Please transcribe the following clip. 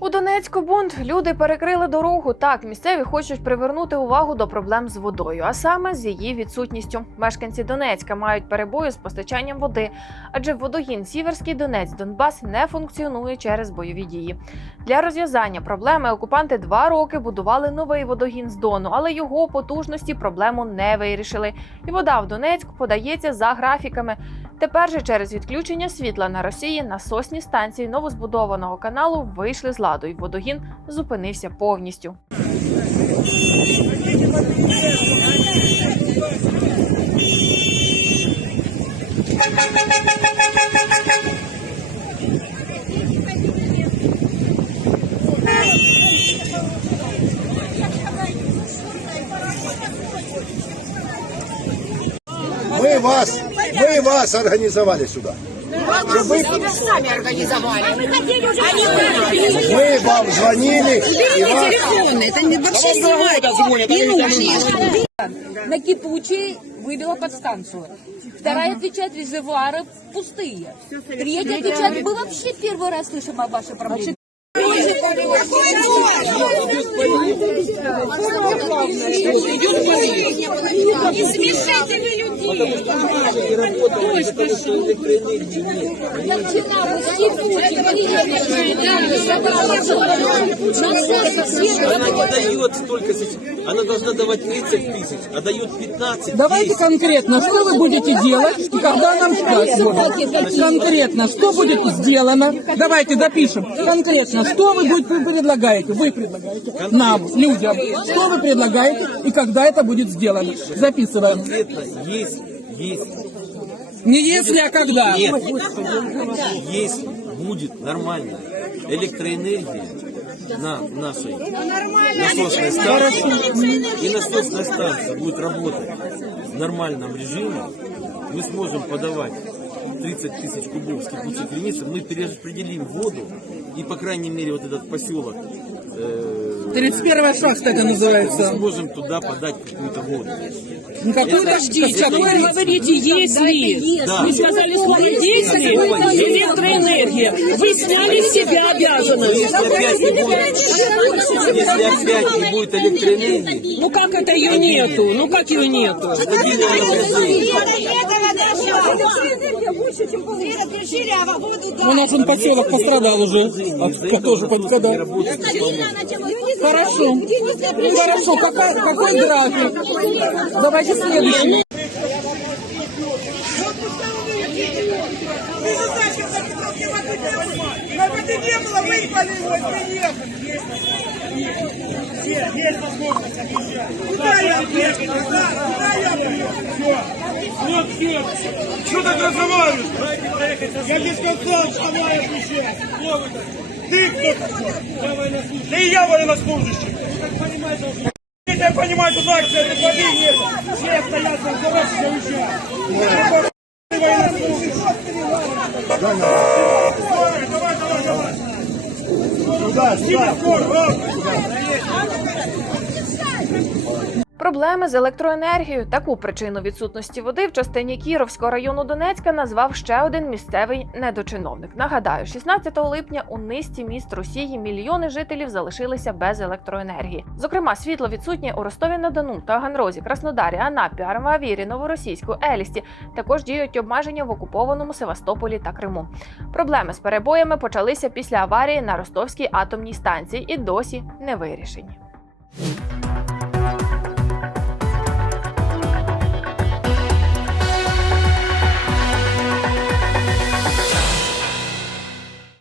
У Донецьку бунт люди перекрили дорогу. Так, місцеві хочуть привернути увагу до проблем з водою, а саме з її відсутністю. Мешканці Донецька мають перебої з постачанням води, адже водогін Сіверський Донець Донбас не функціонує через бойові дії. Для розв'язання проблеми окупанти два роки будували новий водогін з Дону, але його потужності проблему не вирішили. І вода в Донецьк подається за графіками. Тепер же через відключення світла на Росії насосні станції новозбудованого каналу вийшли з ладу, і водогін зупинився повністю. Мы вас, мы вас организовали сюда. Сами организовали. Мы вам звонили и вас... телефоны, это не вообще снимать не нужно. на кипучей вывела подстанцию. Вторая отвечает, резервуары пустые. Третья отвечает, мы вообще первый раз слышим о вашей проблеме. Не смешите вы людей. Она не дает столько сейчас. Она должна давать 30 тысяч, а дает 15 Давайте конкретно, что вы будете делать и когда нам ждать будут? Конкретно, что будет сделано? Давайте допишем. Конкретно, что вы будете вы предлагаете? Вы предлагаете нам, людям. Что вы предлагаете и когда это будет сделано? Записываем. Есть, есть, Не если, а когда. нет, есть, будет нормально. Электроэнергия на нашей насосной станции и насосная станция будет работать в нормальном режиме. Мы сможем подавать 30 тысяч кубов с кипучей креницы, мы перераспределим воду и, по крайней мере, вот этот поселок э, 31 шахта это мы называется. сможем туда подать какую-то воду. Ну, какую-то Подождите, какую- вы говорите, если. Да. Вы сказали слово «если» электроэнергия. Вы сняли с себя обязанность. Если опять не будет, если опять не будет электроэнергии, Ну как это ее нету? Ну как ее нету? Стабильного напряжения. У нас он поселок пострадал уже. А, тоже когда. Хорошо. Ну, Хорошо. Какой, какой график? Давайте следующий. Не было, выехали его, приехали. Все, есть возможность объезжать. Все. Что так разговариваешь? Я тебе сказал, вставай, отвечай. Ты кто такой? Я военнослужащий. Если я понимаю, тут акция, это воды нет. Все стоят, там, давайте заезжай. Ты военнослужащий. Давай, давай, давай, давай. Сюда, сюда. Проблеми з електроенергією. Таку причину відсутності води в частині Кіровського району Донецька назвав ще один місцевий недочиновник. Нагадаю, 16 липня у низці міст Росії мільйони жителів залишилися без електроенергії. Зокрема, світло відсутнє у Ростові на Дону, Таганрозі, Краснодарі, Анапі, Армавірі, Новоросійську, Елісті. Також діють обмеження в окупованому Севастополі та Криму. Проблеми з перебоями почалися після аварії на Ростовській атомній станції і досі не вирішені.